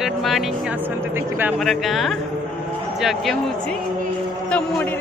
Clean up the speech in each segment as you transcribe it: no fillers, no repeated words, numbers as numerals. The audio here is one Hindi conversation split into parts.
गुड मॉर्निंग आसते देखा आमर गाँ यज्ञ हो तो मुझे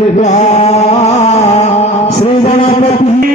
सीधा श्री गणपति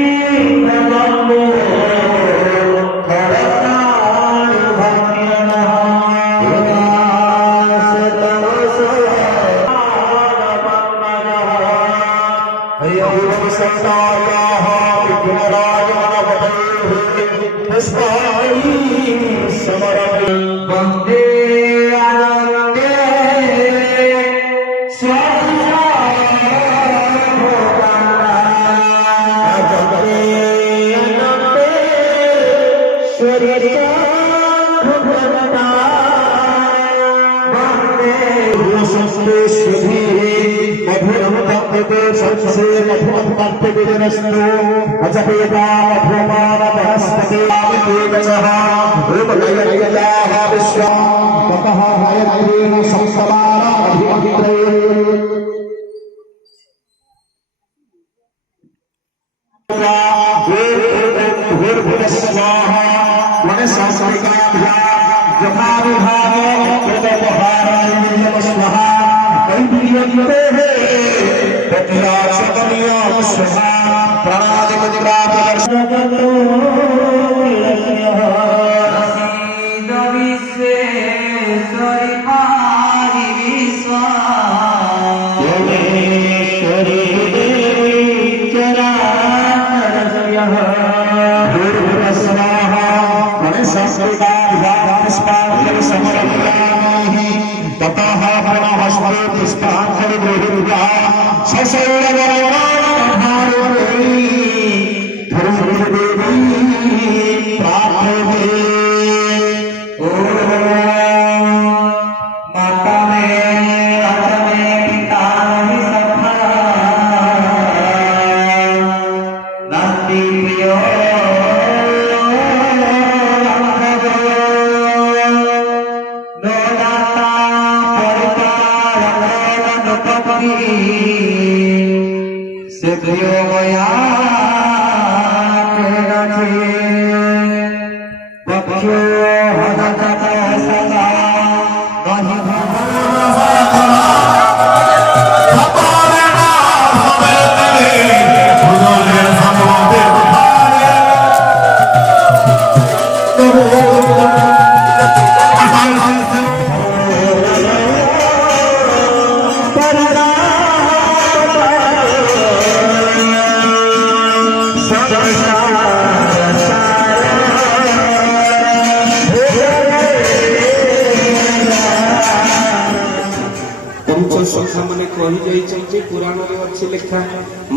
पुराण अच्छी लिखा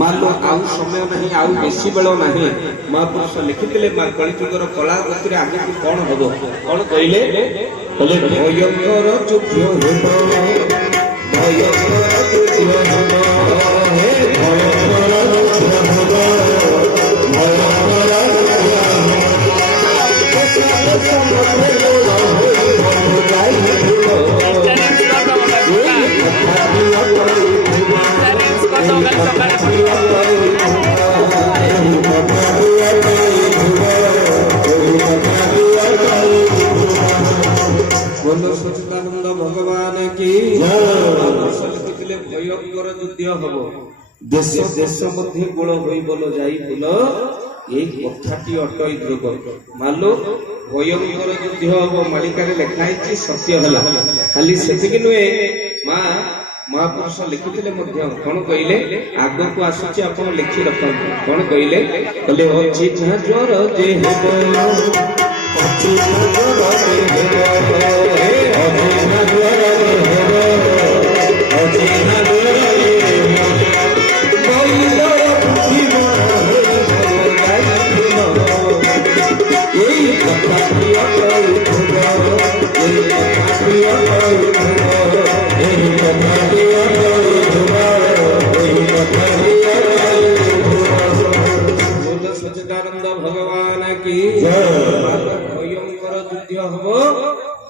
मान लो आउ समय नहीं आउ बेसी बेल नहीं महापुरुष लिखिले कलिजुगर कला गति आगे कौन हम कौन कहले भयंकर হব দেশ দেশ মধ্যে গোল হই বল যাই বল এই কথাটি অটই ধ্রুব মালো ভয়ঙ্কর যুদ্ধ হব মালিকারে লেখা ହେଇଛି ସତ୍ୟ ହେଲା ଖାଲି ସେତିକି ନୁହେଁ ମା ମହାପୁରୁଷ ଲେଖିଥିଲେ ମଧ୍ୟ କଣ କହିଲେ ଆଗକୁ ଆସୁଛି ଆପଣ ଲେଖି ରଖନ୍ତୁ କଣ କହିଲେ କହିଲେ ଅଚିହ୍ନା ଜ୍ୱର ଯେ ହେବ ଅଚିହ୍ନା ଜ୍ୱର ଯେ ହେବ ଅଚିହ୍ନା ଜ୍ୱର ଯେ ହେବ ଅଚିହ୍ନା ଜ୍ୱର ଯେ ହେବ ବୈଦ ବୁଝିବ এই কথাটি অটই ধ্রুব এই কথাটি অটই ধ্রুব এই কথাটি অটই ধ্রুব এই কথাটি অটই ধ্রুব बोल सच्चिदानंद भगवान की जय भयंकर युद्ध हब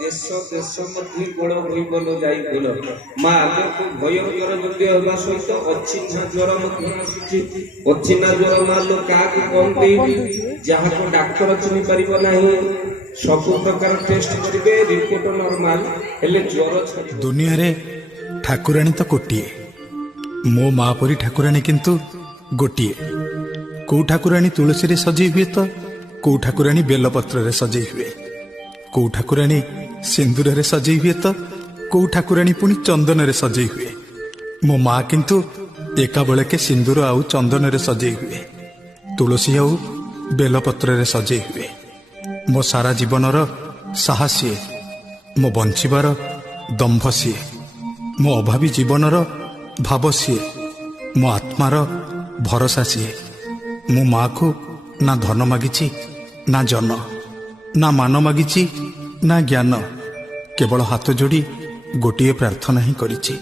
देश देश मध्य गोल होई बोलो जाई बोलो मां आगको भयंकर युद्ध होबा सहित अचिन्हा ज्वर मध्य आसुची अचिन्हा ज्वर मालो काको कोनते जहा को डॉक्टर चिनि परिबो नाही सब प्रकार टेस्ट करिवे रिपोर्ट नॉर्मल हेले ज्वर दुनिया रे ठाकुराणी तो कोटिए मो मां परी ठाकुराणी किंतु गोटिए कौ ठाकुराणी तुलसी रे सजई हुए तो कौ ठाकुराणी बेलपत्र रे सजई हुए कौ ठाकुराणी सिंदूर रे सजई हुए तो कौ ठाकुराणी पुणी चंदन रे सजई हुए मो माँ किंतु एका बेले के सिंदूर आउ चंदन रे सजई हुए तुलसी आउ बेलपत्र रे सजई हुए मो सारा जीवनर साहसी मो बंचिबार दंभ सी मो अभावी जीवनर भाव सी मो आत्मार भरोसा सी मो माँ को ना धन मागिची ना जन ना मान मागिची ना ज्ञान केवल हाथ जोड़ी गोटे प्रार्थना ही करिछि।